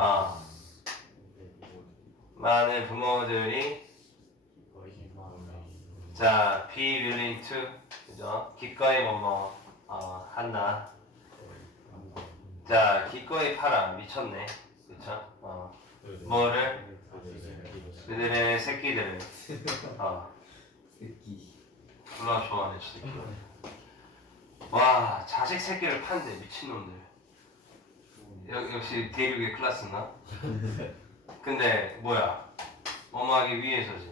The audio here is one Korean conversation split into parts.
아, 많은 부모들이 자, be willing to 그죠? 기꺼이 뭐뭐 어, 한다. 자, 기꺼이 팔아 미쳤네, 그쵸? 어, 뭐를 그들의 새끼들을 어, 새끼. 졸라 좋아하네, 새끼. 와, 자식 새끼를 판대 미친놈들. 역, 역시 대륙의 클라스인가? 근데 뭐야? 뭐뭐하기 위해서지.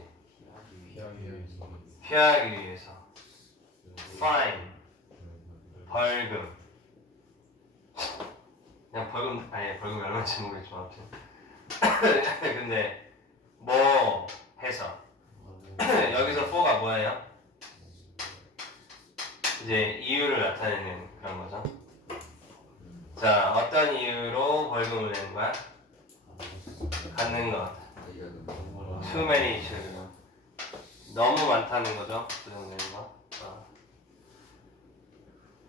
피하기 위해서. fine. 벌금. 그냥 벌금 아니 벌금 얼마인지 모르겠지만 아무튼. 근데 뭐 해서 여기서 for가 뭐예요? 이제 이유를 나타내는 그런 거죠. 자 어떤 이유로 벌금을 내는 거야? 갖는 것. Too many children. 너무 많다는 거죠. 부정되는 거. 어.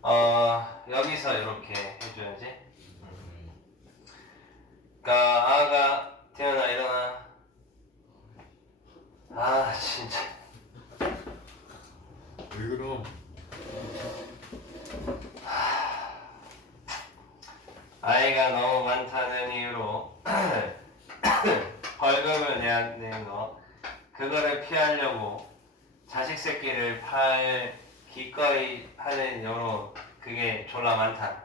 어, 여기서 이렇게 해줘야지. 그러니까 아가 태어나 일어나. 아 진짜. 왜 그럼? 아이가 너무 많다는 이유로 벌금을 내는 거. 그거를 피하려고 자식 새끼를 팔 기꺼이 하는 여로 그게 졸라 많다.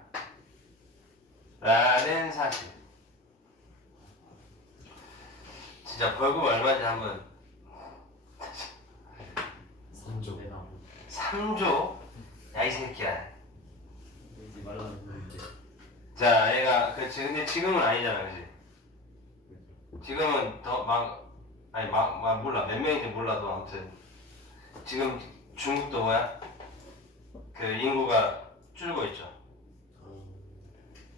라는 사실. 진짜 벌금 얼마인지 한번 3조. 내나. 3조? 야 이 새끼야. 자, 얘가 그치 근데 지금은 아니잖아, 그지? 지금은 더 막 아니 막, 막 몰라 몇 명인지 몰라도 아무튼 지금 중국도 뭐야? 그 인구가 줄고 있죠.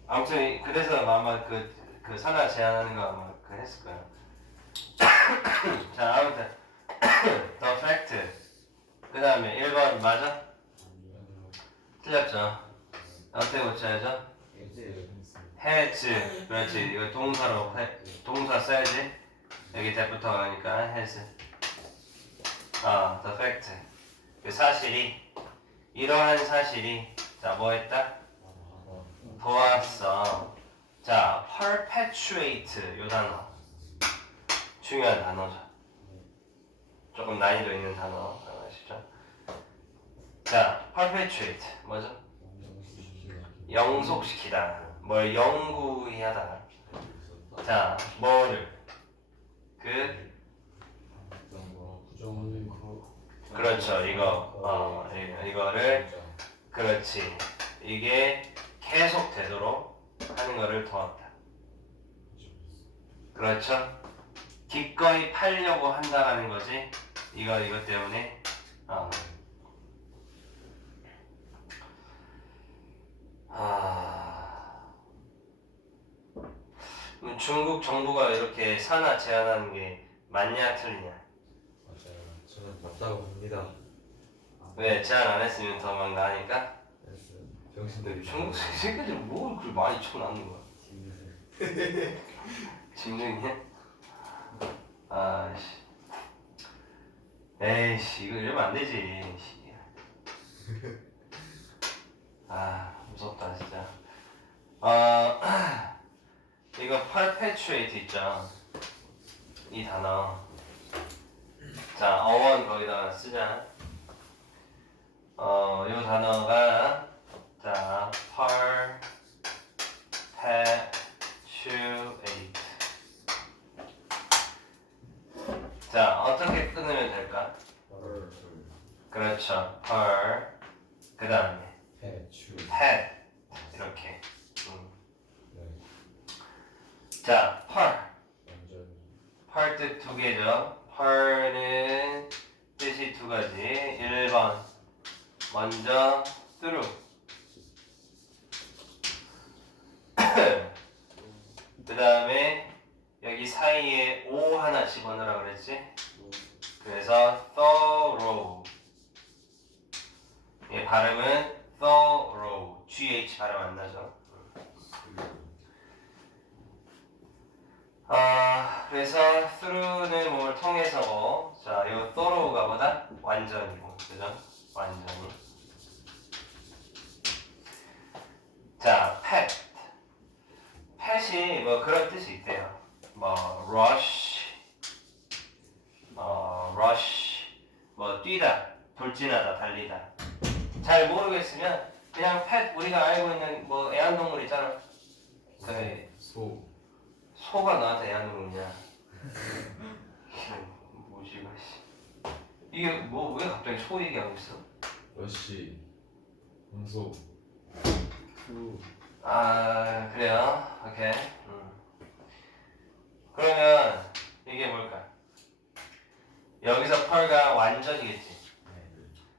아무튼 그래서 아마 그, 그 산하 제한하는 거 아마 그 했을 거예요. 자, 아무튼 the fact 그 다음에 1번 맞아? 틀렸죠. 어떻게 고쳐야죠? Has 그렇지. 이거 동사로 해, 동사 써야지. 여기 대부터 가니까 has 아 the fact. 그 사실이 이러한 사실이 자 뭐했다? 도왔어. 자 perpetuate 요 단어. 중요한 단어죠. 조금 난이도 있는 단어. 아시죠? 자 perpetuate. 뭐죠 영속시키다. 뭘 영구히하다. 자 뭐를? 그? 그렇죠 이거. 어 이- 이거를 그렇지. 이게 계속 되도록 하는 거를 도왔다. 그렇죠? 기꺼이 팔려고 한다라는 거지? 이거 이것 때문에? 어. 아, 음, 중국 정부가 이렇게 산하 제한하는 게 맞냐 틀리냐? 맞아요. 저는 맞다고 봅니다. 왜 제한 안 했으면 더 막 나니까? 병신들 네, 중국 새끼들 뭘 그렇게 많이 쳐놨는 거야? 짐승이야? 아씨, 에이씨 이거 이러면 안 되지. 아. 무섭다 진짜. 어 이거 perpetuate 있죠. 이 단어. 자 어원 거기다가 쓰자. 어이 단어가 자 perpetuate. 자 어떻게 끊으면 될까? 그렇죠. per 그 다음에 배추. pet 이렇게. 음. 네. 자 per 완전 per 뜻 두 개죠. per는 뜻이 두 가지. 1번 먼저 through. 그 다음에 여기 사이에 o 하나 집어넣으라 그랬지? 그래서 thorough. 이 발음은 thorough. gh 발음 안 나죠? 아, 그래서 through는 뭘 통해서고, 자, 요 thorough가 보다 완전이고, 그죠? 완전히. 자, pet. pet이 뭐 그런 뜻이 있대요. 뭐 rush, 어, rush, 뭐 뛰다, 돌진하다, 달리다. 잘 모르겠으면 그냥 pet 우리가 알고 있는 뭐 애완동물 있잖아. 그 소. 소가 나한테 애완동물이냐? 뭐지 이거 씨. 이게 뭐 왜 갑자기 소 얘기하고 있어? 러시. 홍소. 후. 아 그래요? 오케이. 음. 그러면 이게 뭘까? 여기서 펄가 완전이겠지.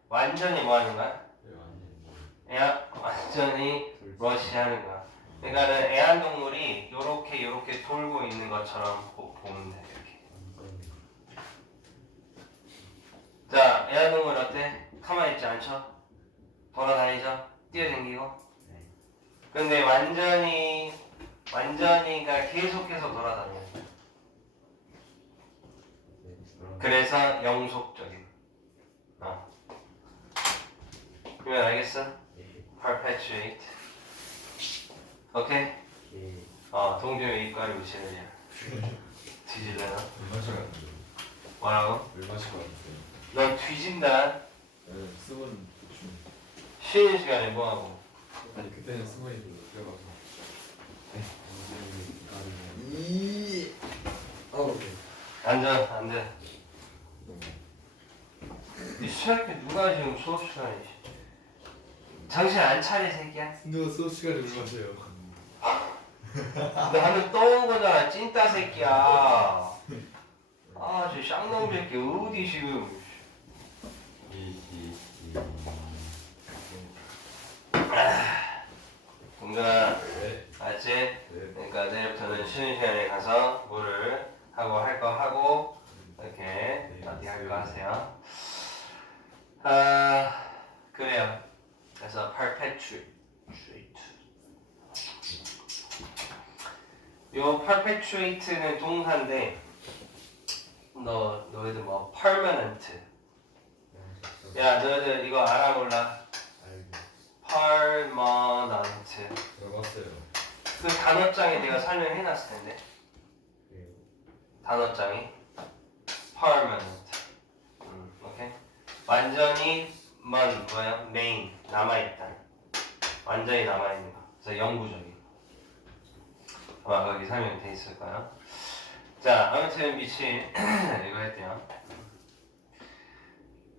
완전히 뭐 하는 거야? 네, 완전. 야 완전히 러시 하는 거야. 그러니까는 애완동물이 요렇게 요렇게 돌고 있는 것처럼 보, 보면 돼 이렇게. 자 애완동물 어때? 가만히 있지 않죠? 돌아다니죠? 뛰어다니고. 근데 완전히 완전히가 계속해서 돌아다녀. 그래서 영속적인. 어. 그러면 알겠어? perpetuate. 오케이? 어, 동종의 이과를 무시하냐. 뒤질래나? 것 같은데. 뭐라고? 것 같은데. 너 뒤진다. 네, 승은 좀. 쉬는 시간에 뭐하고? 아니 그때는 승원이 별로 뛰어가서. 이. 아우. 앉아, 앉아. 이 새끼 누가 지금 수업 시간에. 정신 안 차려, 새끼야. 누가 수업 시간에 물 마셔요. 나는 떠온 거잖아, 찐따 새끼야. 아, 저 쌍놈 새끼 어디 지금. 동전아, 네. 알지? 네. 그러니까 내일부터는 쉬는 시간에 가서 뭐를 하고 할 거 하고 이렇게 어디 할거 하세요. 아 그래요. 그래서 perpetuate. 요 perpetuate는 동사인데 너 너희들 뭐 permanent. 야 너희들 이거 알아 몰라? permanent. 들어봤어요. 그 단어장에 내가 설명해놨을 텐데. 단어장이 permanent. 완전히 먼 뭐야? main 남아있다. 완전히 남아있는 거. 그래서 영구적인. 아마 거기 설명이 돼 있을 거야. 자, 아무튼 미친 이거 했대요.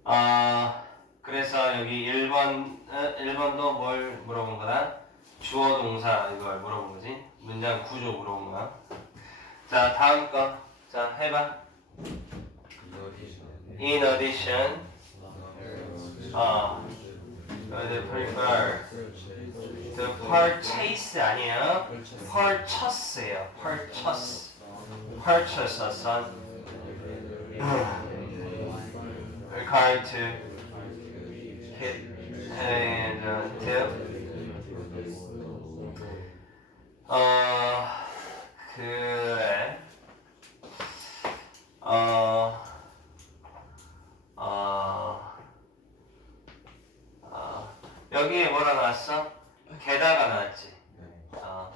아, 그래서 여기 1번, 어, 1번도 뭘 물어본 거다? 주어 동사 이걸 물어본 거지. 문장 구조 물어본 거야. 자, 다음 거. 자, 해봐. In addition, 아, 너희들 prefer 저 purchase 아니에요. son. Required to hit and uh, tip. 어 그래. 어. 어. 어. 여기에 뭐라 나왔어? 게다가 나왔지. 어.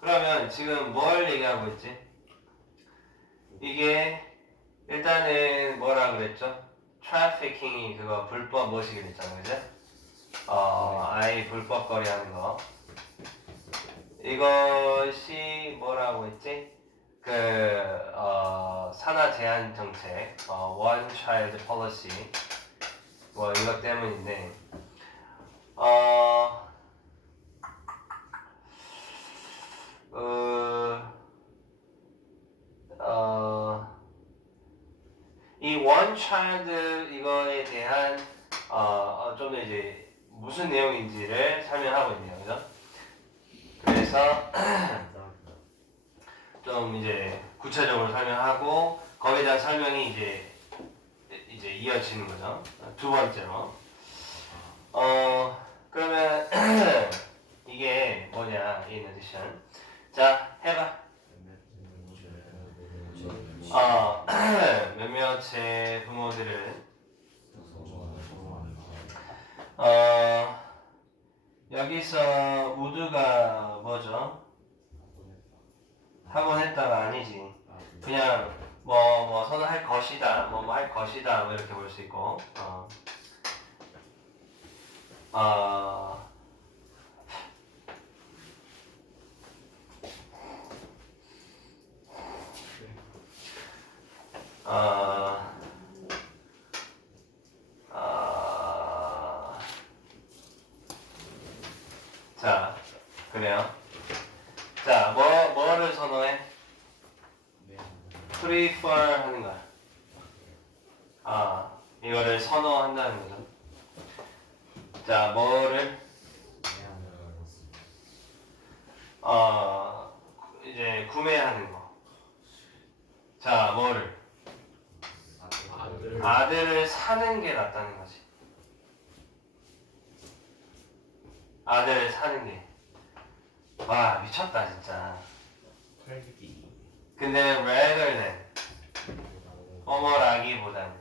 그러면 지금 뭘 얘기하고 있지? 이게 일단은 뭐라 그랬죠? 트래피킹이 그거 불법 뭐시기 됐잖아, 그죠? 어, 아이 불법 거래하는 거. 이것이 뭐라고 했지? 그 어, 산하 제한 정책, 어, one child policy 뭐 이것 때문인데, 어, 어, 어, 이 child 이거에 대한 어, 어, 좀 더 이제 무슨 내용인지를 설명하고 있네요, 그죠? 그래서 좀 이제 구체적으로 설명하고 거기에 대한 설명이 이제 이제 이어지는 거죠. 두 번째로 어 그러면 이게 뭐냐 in addition 자 해봐 어 몇몇의 부모들은 어 여기서 우드가 뭐죠? 학원 했다가 아니지. 그냥 뭐뭐 선언할 것이다, 뭐뭐 할 것이다, 뭐 이렇게 볼 수 있고. 어. 어. 어. 어. 자, 그래요. 자, 뭐 뭐를 선호해? prefer 하는 거야. 아, 이거를 선호한다는 거죠. 자, 뭐를 어 이제 구매하는 거. 자, 뭐를 아들을 사는 게 낫다는 거지. 아들을 사는 게. 와, 미쳤다, 진짜. 근데 rather than 어머라기보다는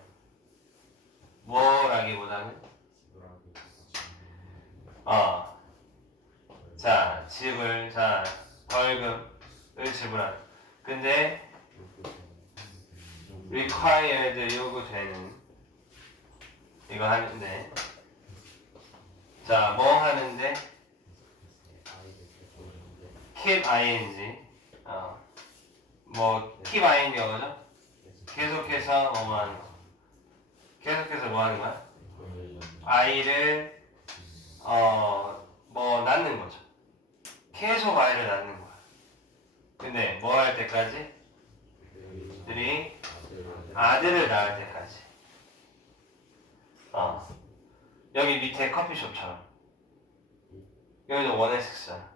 뭐라기보다는 어. 자, 집을 자, 벌금을 지불한. 근데 required 요구되는 이거 하는데 자, 뭐 하는데 keep ing 어. 뭐 keep ing 뭐죠? 계속해서 거. 계속해서 뭐 하는 거야? 아이를 어 뭐 낳는 거죠. 계속 아이를 낳는 거야. 근데 뭐 할 때까지? 들이 아들을 낳을 때까지. 어. 여기 밑에 커피숍처럼. 여기도 원에스잖아.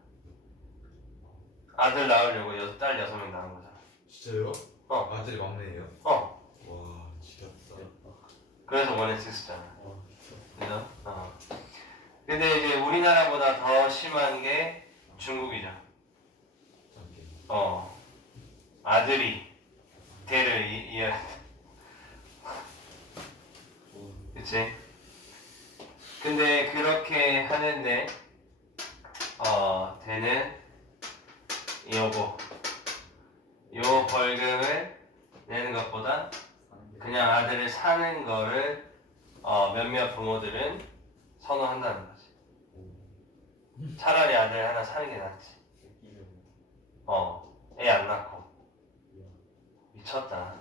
아들 낳으려고 여섯 딸 여섯 명 낳은 거잖아. 진짜요? 어. 아들이 막내예요? 어. 와 지겹다. 그래서 원에스잖아. 그죠? 어. 근데 이제 우리나라보다 더 심한 게 중국이죠. 어. 아들이 대를 이, 이어. 그치? 근데 그렇게 하는데, 어, 대는 요거. 요 벌금을 내는 것보다 그냥 아들을 사는 거를 어, 몇몇 부모들은 선호한다는 거지. 차라리 아들 하나 사는 게 낫지. 어, 애 안 낳고. 미쳤다.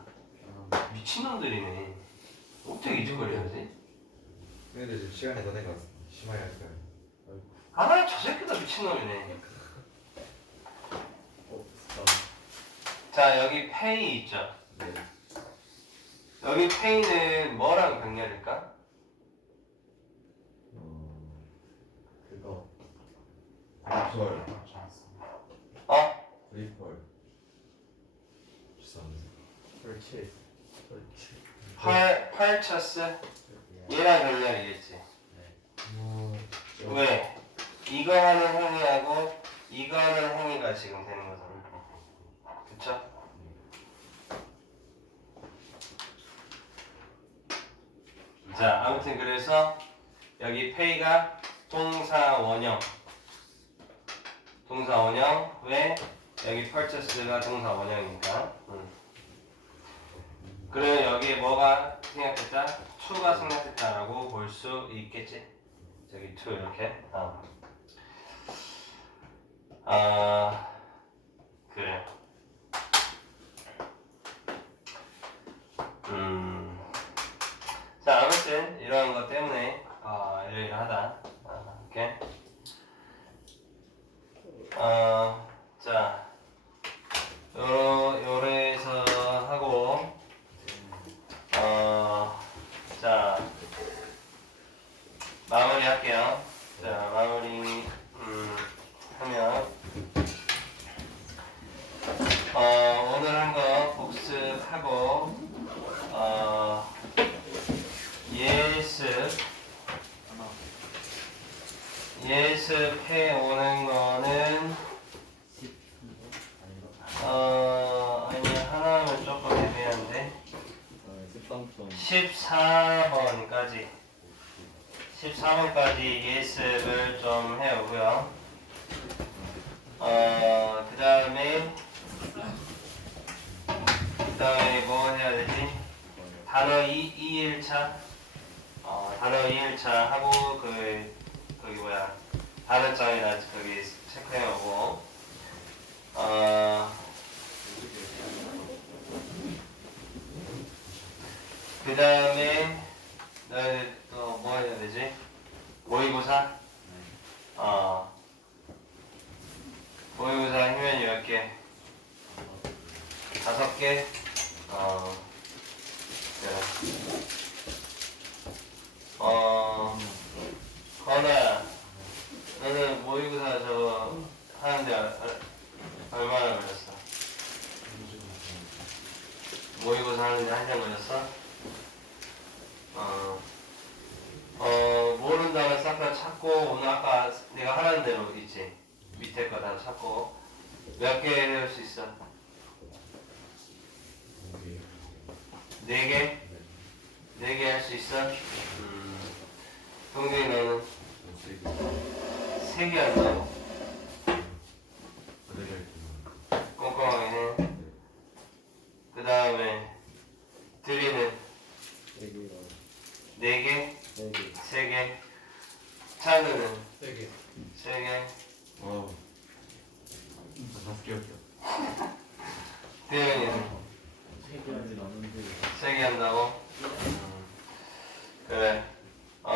미친놈들이네. 어떻게 이 짓거리 하지? 근데 지금 시간이 더 내가 심하게 할까요? 아, 저 새끼도 미친놈이네. 자, 여기 페이 있죠? 네. 여기 페이는 뭐랑 병렬일까? 리펄 어? 리펄 죄송합니다 그렇지. 그렇지. 펄, 펄처스? 얘랑 결렬이겠지 어, 왜? 이거 하는 행위하고 이거 하는 행위가 지금 되는 거잖아 그쵸? 자 아무튼 그래서 여기 페이가 동사 원형 동사 원형 왜? 여기 purchase가 동사 원형이니까 음. 그러면 여기에 뭐가 생략됐다? to가 생략됐다라고 볼 수 있겠지 저기 to 이렇게 어. 아 그래 음. 자 아무튼 이런 것 때문에 어, 이러이러하다 어, 오케이 어, 자 요러 요래서 하고 어, 자 마무리 할게요 자 마무리 음, 하면 어, 오늘 한 거 복습하고 어, 예습 예습해 오는 거는 어 아니 하나는 조금 애매한데 14번까지 14번까지 예습을 좀 해오고요. 어 그 다음에 그 다음에 뭐 해야 되지? 단어 2, 2일차. 어 단어 2일차 하고 그 거기 뭐야? 단어장이나 거기 체크해오고. 어 그 다음에 너희 또뭐 해야 되지? 모의고사? 어 모의고사 힘면 10개 다섯 개 어, 그래. 어, 건아야, 너는 모의고사 저거 하는데 얼- 얼- 얼마나 걸렸어? 모의고사 하는데 한 시간 걸렸어? 어, 찾고, 오늘 아까 내가 하라는 대로 있지? 밑에 거 다 찾고, 몇 개 해올 수 있어? 네 개? 네 개 할 수 있어? 음. 동경이 너는 세개 한다고? 꼼꼼하게 해. 그 다음에 드리는 네 개? 세 개? 찬우는 세개 세 개? 어 다섯 개였죠 대현이는 세 개 한다고? 그래. 어,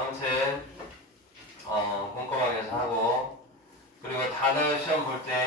아무튼, 어, 꼼꼼하게 해서 하고, 그리고 단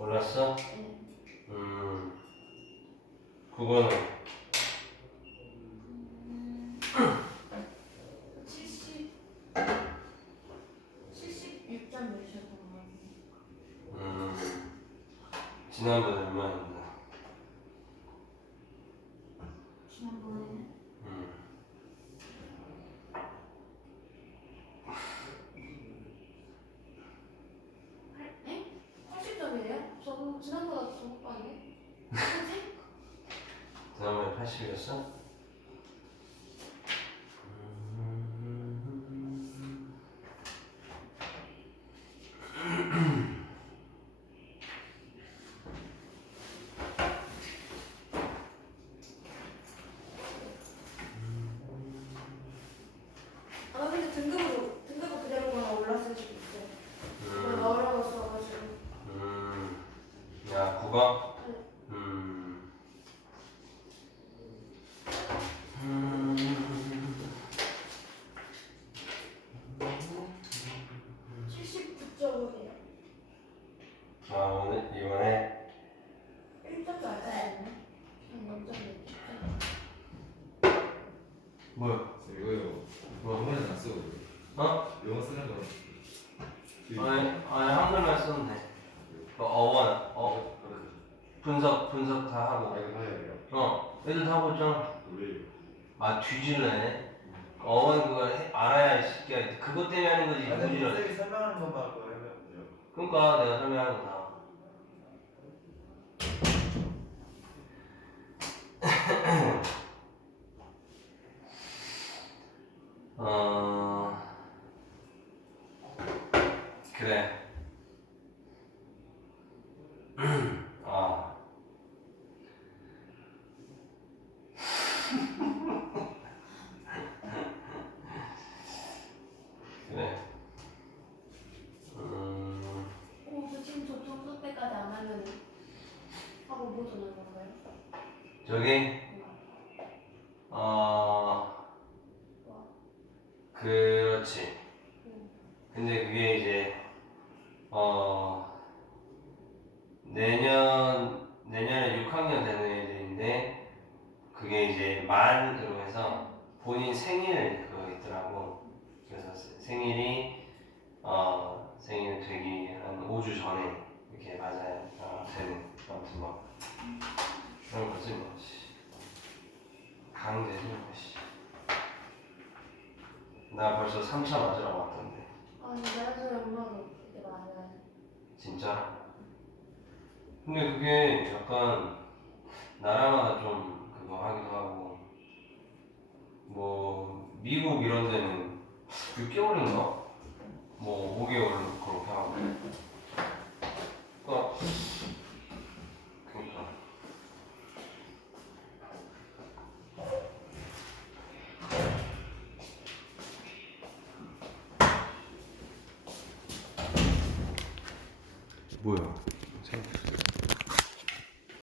몰랐어? 응. 음. 그거는 그래. 아. 그래. 음. 저기 생일이 어, 생일 되기 한 5주 전에 이렇게 맞아야 어, 되는 아무튼 뭐 그런 거지 뭐. 강제지 뭐. 나 벌써 3차 맞으러 왔던데. 아니 나도 연락이 되게 많아요. 진짜? 근데 그게 약간 나라마다 좀 그거 하기도 하고 뭐 미국 이런 데는 6개월인가? 뭐 5개월 그렇게 하고 그러니까